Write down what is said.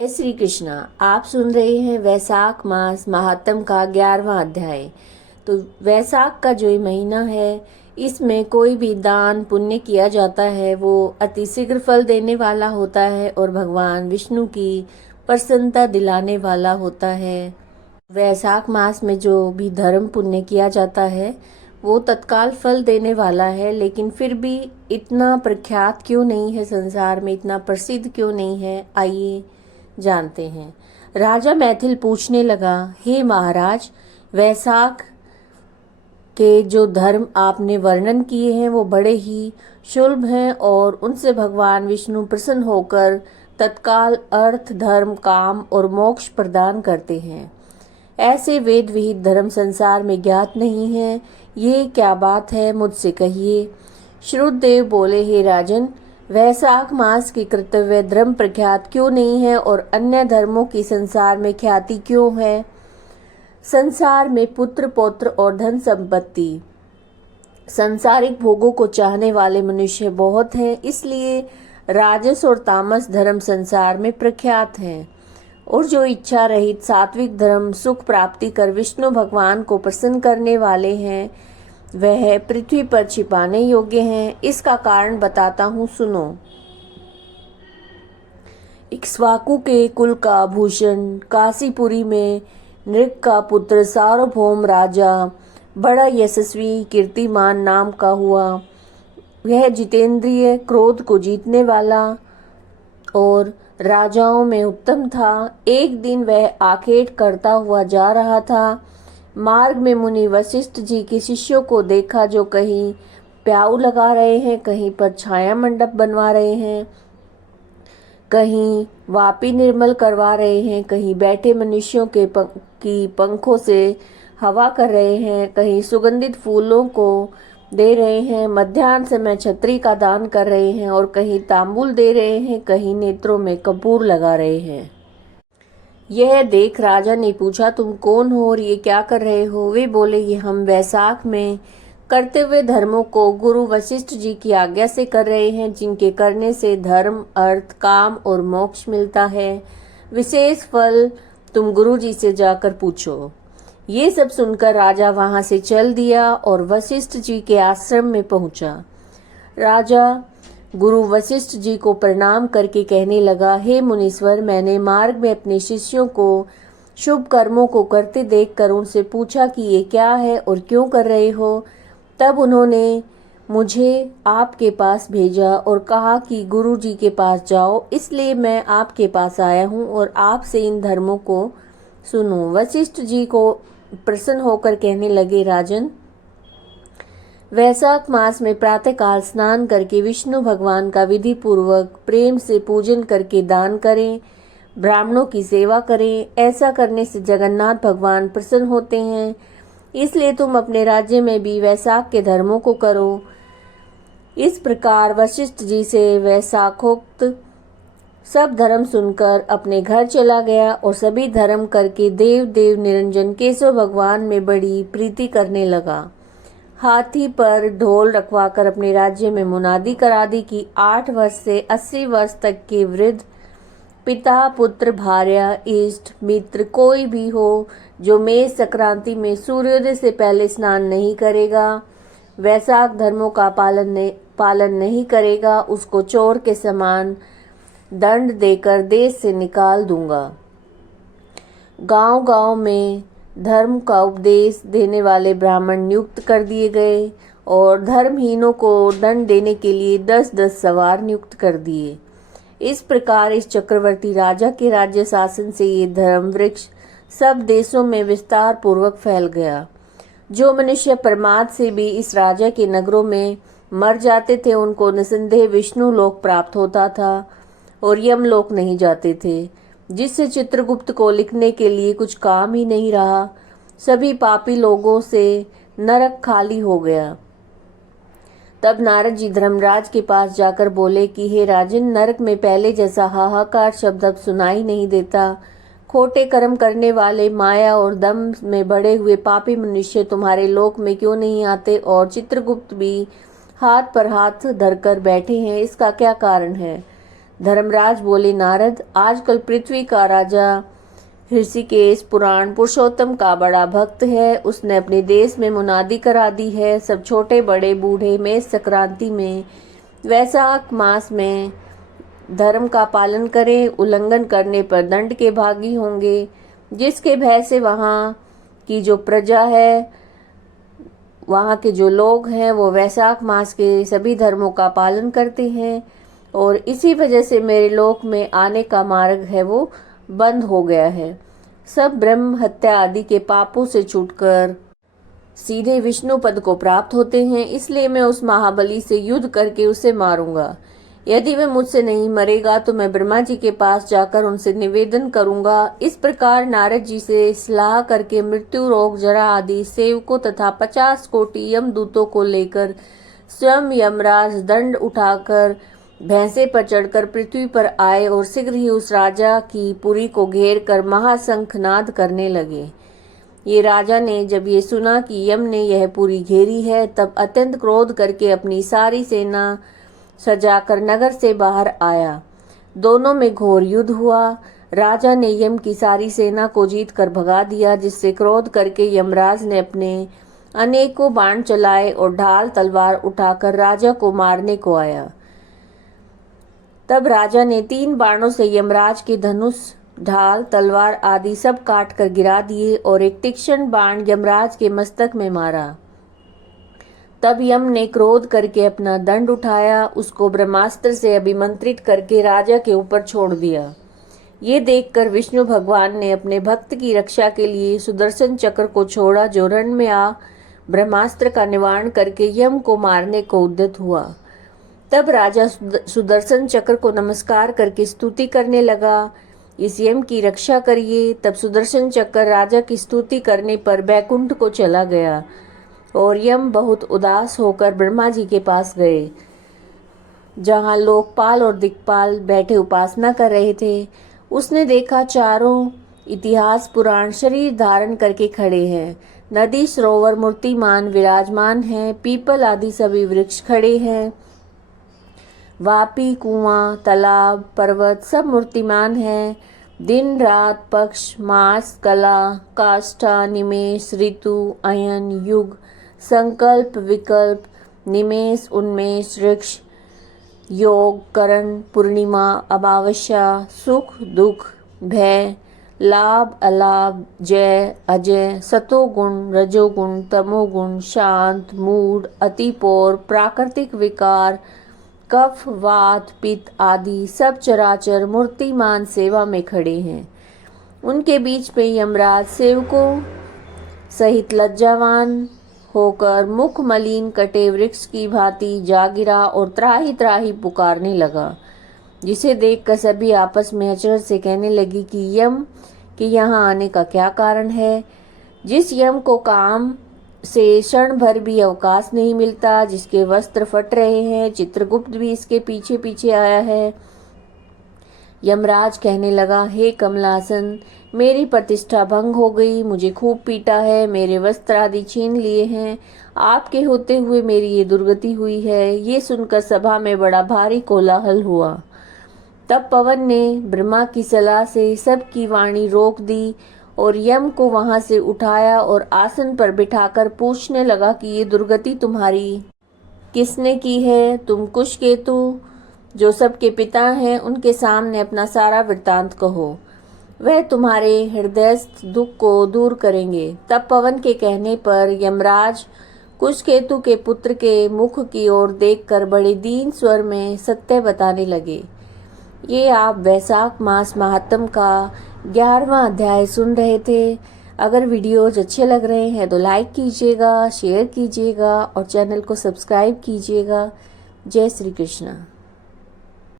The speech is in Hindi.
जय श्री कृष्णा। आप सुन रहे हैं वैशाख मास महात्म का 11वां अध्याय। तो वैशाख का जो ये महीना है, इसमें कोई भी दान पुण्य किया जाता है वो अति शीघ्र फल देने वाला होता है और भगवान विष्णु की प्रसन्नता दिलाने वाला होता है। वैशाख मास में जो भी धर्म पुण्य किया जाता है वो तत्काल फल देने वाला है, लेकिन फिर भी इतना प्रख्यात क्यों नहीं है, संसार में इतना प्रसिद्ध क्यों नहीं है, आइए जानते हैं। राजा मैथिल पूछने लगा, हे महाराज, वैशाख के जो धर्म आपने वर्णन किए हैं वो बड़े ही शुभ हैं और उनसे भगवान विष्णु प्रसन्न होकर तत्काल अर्थ, धर्म, काम और मोक्ष प्रदान करते हैं। ऐसे वेद विहित धर्म संसार में ज्ञात नहीं है। ये क्या बात है, मुझसे कहिए। श्रुतदेव बोले, हे राजन, वैशाख मास की कर्तव्य धर्म प्रख्यात क्यों नहीं है और अन्य धर्मों की संसार में ख्याति क्यों है? संसार में पुत्र, पौत्र और धन संपत्ति, सांसारिक भोगों को चाहने वाले मनुष्य बहुत हैं, इसलिए राजस और तामस धर्म संसार में प्रख्यात हैं। और जो इच्छा रहित सात्विक धर्म सुख प्राप्ति कर विष्णु भगवान को प्रसन्न करने वाले हैं, वह पृथ्वी पर छिपाने योग्य हैं। इसका कारण बताता हूँ, सुनो। इक्ष्वाकु के कुल का भूषण, काशीपुरी में नृग का पुत्र, सार्वभौम राजा, बड़ा यशस्वी कीर्तिमान नाम का हुआ। वह जितेंद्रिय, क्रोध को जीतने वाला और राजाओं में उत्तम था। एक दिन वह आखेट करता हुआ जा रहा था। मार्ग में मुनि वशिष्ठ जी के शिष्यों को देखा, जो कहीं प्याऊ लगा रहे हैं, कहीं पर छाया मंडप बनवा रहे हैं, कहीं वापी निर्मल करवा रहे हैं, कहीं बैठे मनुष्यों के की पंखों से हवा कर रहे हैं, कहीं सुगंधित फूलों को दे रहे हैं, मध्याह्न समय छतरी का दान कर रहे हैं और कहीं तांबुल दे रहे हैं, कहीं नेत्रों में कपूर लगा रहे हैं। यह देख राजा ने पूछा, तुम कौन हो और ये क्या कर रहे हो? वे बोले, ये हम वैशाख में कर्तव्य धर्मों को गुरु वशिष्ठ जी की आज्ञा से कर रहे हैं, जिनके करने से धर्म, अर्थ, काम और मोक्ष मिलता है। विशेष फल तुम गुरु जी से जाकर पूछो। ये सब सुनकर राजा वहां से चल दिया और वशिष्ठ जी के आश्रम में पहुंचा। राजा गुरु वशिष्ठ जी को प्रणाम करके कहने लगा, हे मुनीश्वर, मैंने मार्ग में अपने शिष्यों को शुभ कर्मों को करते देखकर उनसे पूछा कि ये क्या है और क्यों कर रहे हो। तब उन्होंने मुझे आपके पास भेजा और कहा कि गुरु जी के पास जाओ, इसलिए मैं आपके पास आया हूँ और आपसे इन धर्मों को सुनो। वशिष्ठ जी को प्रसन्न होकर कहने लगे, राजन, वैशाख मास में प्रातःकाल स्नान करके विष्णु भगवान का विधि पूर्वक प्रेम से पूजन करके दान करें, ब्राह्मणों की सेवा करें। ऐसा करने से जगन्नाथ भगवान प्रसन्न होते हैं, इसलिए तुम अपने राज्य में भी वैशाख के धर्मों को करो। इस प्रकार वशिष्ठ जी से वैशाखोक्त सब धर्म सुनकर अपने घर चला गया और सभी धर्म करके देव देव निरंजन केशव भगवान में बड़ी प्रीति करने लगा। हाथी पर ढोल रखवाकर अपने राज्य में मुनादी करा दी कि 8 वर्ष से 80 वर्ष तक के वृद्ध, पिता, पुत्र, भार्या, इष्ट मित्र कोई भी हो, जो मेष संक्रांति में सूर्योदय से पहले स्नान नहीं करेगा, वैशाख धर्मों का पालन नहीं करेगा, उसको चोर के समान दंड देकर देश से निकाल दूंगा। गांव-गांव में धर्म का उपदेश देने वाले ब्राह्मण नियुक्त कर दिए गए और धर्महीनों को दंड देने के लिए 10-10 सवार नियुक्त कर दिए। इस प्रकार इस चक्रवर्ती राजा के राज्य शासन से ये धर्म वृक्ष सब देशों में विस्तार पूर्वक फैल गया। जो मनुष्य प्रमाद से भी इस राजा के नगरों में मर जाते थे, उनको निसंदेह विष्णु लोक प्राप्त होता था और यमलोक नहीं जाते थे, जिससे चित्रगुप्त को लिखने के लिए कुछ काम ही नहीं रहा। सभी पापी लोगों से नरक खाली हो गया। तब नारद जी धर्मराज के पास जाकर बोले कि हे राजन, नरक में पहले जैसा हाहाकार शब्द अब सुनाई नहीं देता। खोटे कर्म करने वाले, माया और दम में बढ़े हुए पापी मनुष्य तुम्हारे लोक में क्यों नहीं आते और चित्रगुप्त भी हाथ पर हाथ धरकर बैठे हैं, इसका क्या कारण है? धर्मराज बोले, नारद, आजकल पृथ्वी का राजा ऋषिकेश पुराण पुरुषोत्तम का बड़ा भक्त है। उसने अपने देश में मुनादी करा दी है। सब छोटे बड़े बूढ़े मेष संक्रांति में, वैशाख मास में धर्म का पालन करें। उल्लंघन करने पर दंड के भागी होंगे। जिसके भय से वहाँ की जो प्रजा है, वहाँ के जो लोग हैं, वो वैशाख मास के सभी धर्मों का पालन करते हैं और इसी वजह से मेरे लोक में आने का मार्ग है वो बंद हो गया है। सब ब्रह्म हत्या आदि के पापों से छूटकर सीधे विष्णु पद को प्राप्त होते हैं। इसलिए मैं उस महाबली से युद्ध करके उसे मारूंगा। यदि वह मुझसे नहीं मरेगा तो मैं ब्रह्मा जी के पास जाकर उनसे निवेदन करूंगा। इस प्रकार नारद जी से सलाह करके मृत्यु, रोग, जरा आदि सेवकों तथा 50 कोटि यमदूतों को लेकर स्वयं यमराज दंड उठाकर भैंसे पर चढ़कर पृथ्वी पर आए और शीघ्र ही उस राजा की पुरी को घेर कर महाशंखनाद करने लगे। ये राजा ने जब ये सुना कि यम ने यह पुरी घेरी है, तब अत्यंत क्रोध करके अपनी सारी सेना सजाकर नगर से बाहर आया। दोनों में घोर युद्ध हुआ। राजा ने यम की सारी सेना को जीत कर भगा दिया, जिससे क्रोध करके यमराज ने अपने अनेकों बाण चलाए और ढाल तलवार उठाकर राजा को मारने को आया। तब राजा ने 3 बाणों से यमराज के धनुष, ढाल, तलवार आदि सब काट कर गिरा दिए और एक तीक्ष्ण बाण यमराज के मस्तक में मारा। तब यम ने क्रोध करके अपना दंड उठाया, उसको ब्रह्मास्त्र से अभिमंत्रित करके राजा के ऊपर छोड़ दिया। ये देखकर विष्णु भगवान ने अपने भक्त की रक्षा के लिए सुदर्शन चक्र को छोड़ा, जो रण में आ ब्रह्मास्त्र का निवारण करके यम को मारने को उद्यत हुआ। तब राजा सुदर्शन चक्र को नमस्कार करके स्तुति करने लगा, इस यम की रक्षा करिए। तब सुदर्शन चक्र राजा की स्तुति करने पर बैकुंठ को चला गया और यम बहुत उदास होकर ब्रह्मा जी के पास गए, जहाँ लोकपाल और दिक्पाल बैठे उपासना कर रहे थे। उसने देखा चारों इतिहास पुराण शरीर धारण करके खड़े हैं। नदी सरोवर मूर्तिमान विराजमान हैं। पीपल आदि सभी वृक्ष खड़े हैं। वापी, कुआं, तालाब, पर्वत सब मूर्तिमान हैं। दिन रात, पक्ष, मास, कला, काष्ठा, निमेष, ऋतु, अयन, युग, संकल्प, विकल्प, निमेष, उन्मेष, वृक्ष, योग, करण, पूर्णिमा, अमावस्या, सुख, दुख, भय, लाभ, अलाभ, जय, अजय, सतोगुण, रजोगुण, तमोगुण, शांत, मूढ़, अतिपौर, प्राकृतिक विकार, कफ, वात, पित्त आदि सब चराचर मूर्तिमान सेवा में खड़े हैं। उनके बीच में यमराज सेवकों सहित लज्जावान होकर मुख मलिन कटे वृक्ष की भांति जा गिरा और त्राही त्राही पुकारने लगा, जिसे देखकर सभी आपस में अचरज से कहने लगी कि यम के यहाँ आने का क्या कारण है। जिस यम को काम से क्षण भर भी अवकाश नहीं मिलता, जिसके वस्त्र फट रहे हैं, चित्रगुप्त भी इसके पीछे पीछे आया है। यमराज कहने लगा, हे कमलासन, मेरी प्रतिष्ठा भंग हो गई, मुझे खूब पीटा है, मेरे वस्त्र आदि छीन लिए हैं, आपके होते हुए मेरी ये दुर्गति हुई है। ये सुनकर सभा में बड़ा भारी कोलाहल हुआ। तब पवन ने ब्रह्मा की सलाह से सबकी वाणी रोक दी और यम को वहां से उठाया और आसन पर बिठाकर पूछने लगा कि ये दुर्गति तुम्हारी किसने की है। तुम कुशकेतु, जो सबके पिता हैं, उनके सामने अपना सारा वृत्तांत कहो, वह तुम्हारे हृदयस्थ दुख को दूर करेंगे। तब पवन के कहने पर यमराज कुशकेतु के पुत्र के मुख की ओर देखकर बड़े दीन स्वर में सत्य बताने लगे। ये आप वैशाख मास महात्म का 11वां अध्याय सुन रहे थे। अगर वीडियोज अच्छे लग रहे हैं तो लाइक कीजिएगा, शेयर कीजिएगा और चैनल को सब्सक्राइब कीजिएगा। जय श्री कृष्ण।